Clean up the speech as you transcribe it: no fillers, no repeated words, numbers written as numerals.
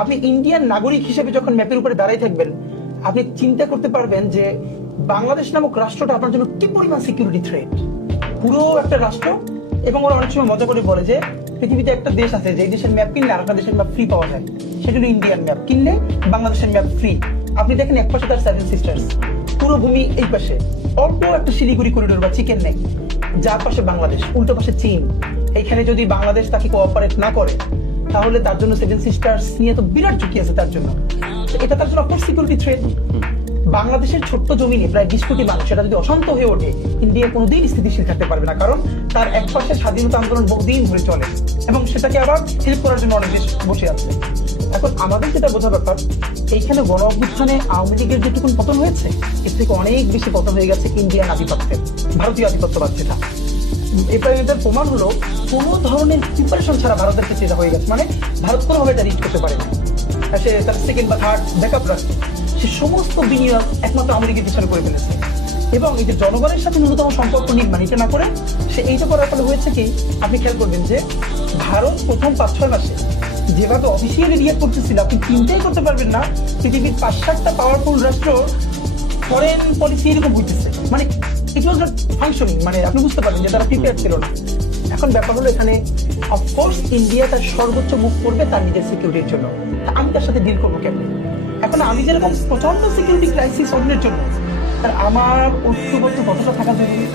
আপনি ইন্ডিয়ান নাগরিক হিসেবে যখন ম্যাপের উপরে দাঁড়িয়ে থাকবেন, আপনি চিন্তা করতে পারবেন যে বাংলাদেশ নামক রাষ্ট্রটা আপনার জন্য কি পরিমাণ সিকিউরিটি থ্রেট। পুরো একটা রাষ্ট্র, এবং ওরা অনেক সময় মজা করে বলে যে পৃথিবীতে একটা দেশ আছে যে দেশের ম্যাপ কিনলে আরেকটা দেশের ম্যাপ ফ্রি পাওয়া যায়, সেটা হলো ইন্ডিয়ান ম্যাপ। কিনলে বাংলাদেশের ম্যাপ ফ্রি। আপনি দেখেন এক পাশে তার সেভেন সিস্টার্স, পুরো ভূমি এই পাশে অল্প একটা শিলিগুড়ি করিডোর বা চিকেন নেক, যার পাশে বাংলাদেশ, উল্টো পাশে চীন। এইখানে যদি বাংলাদেশ তাকে কোঅপারেট না করে, তাহলে তার জন্য সেভেন সিস্টার্স নিয়ে তো বিরাট ঝুঁকি আছে তার জন্য। এটা তার জন্য অফকোর্স সিকিউরিটি থ্রেট। বাংলাদেশের ছোট্ট জমিনে প্রায় 20 কোটি মানুষ, সেটা যদি অশান্ত হয়ে ওঠে, ইন্ডিয়া কোনোদিন স্থিতিশীল থাকতে পারবে না, কারণ তার এক পাশে স্বাধীনতা আন্দোলন বহুদিন ধরে চলে এবং সেটাকে আবার হেল্প করার জন্য অনেক দেশ বসে আছে। এখন আমাদের যেটা বোঝা ব্যাপার, এইখানে গণ অভ্যুত্থানে আওয়ামী লীগের যেটুকুন পতন হয়েছে, এর থেকে অনেক বেশি পতন হয়ে গেছে ইন্ডিয়ান আধিপত্যের, ভারতীয় আধিপত্যবাদ যেটা। এটার প্রমাণ হলো কোনো ধরনের প্রিপারেশন ছাড়া ভারতের ক্ষেত্রে এটা হয়ে গেছে। মানে ভারত কোনোভাবে এটা রিড করতে পারে না, সে তার সেকেন্ড বা থার্ড ব্যাকআপ রাখছে, সে সমস্ত বিনিয়োগ একমাত্র আওয়ামী লীগের পিছনে করে ফেলেছে। এবং এই যে জনগণের সাথে ন্যূনতম সম্পর্ক নির্মাণ এটা না করে সে এইটা করার ফলে হয়েছে কি, আপনি খেয়াল করবেন যে ভারত প্রথম 5-6 মাসে যেভাবে অফিসিয়ালি রিয়েক্ট করতেছিল, আপনি চিন্তাই করতে পারবেন না পৃথিবীর 5-7টা পাওয়ারফুল রাষ্ট্র ফরেন পলিসি এরকম হইতেছে। মানে ইট ওয়াজ নট ফাংশনিং, মানে আপনি বুঝতে পারবেন যে তারা প্রিপেয়ার ছিল না। এখন ব্যাপার হলো এখানে অফকোর্স ইন্ডিয়া তার সর্বোচ্চ মুভ করবে তার নিজের সিকিউরিটির জন্য। আমি তার সাথে ডিল করবো কেমনি? এখন আমি যেরকম প্রচন্ড সিকিউরিটি ক্রাইসিস অন্যের জন্য, আর আমার ঐক্যবদ্ধ কতটা থাকা জরুরি।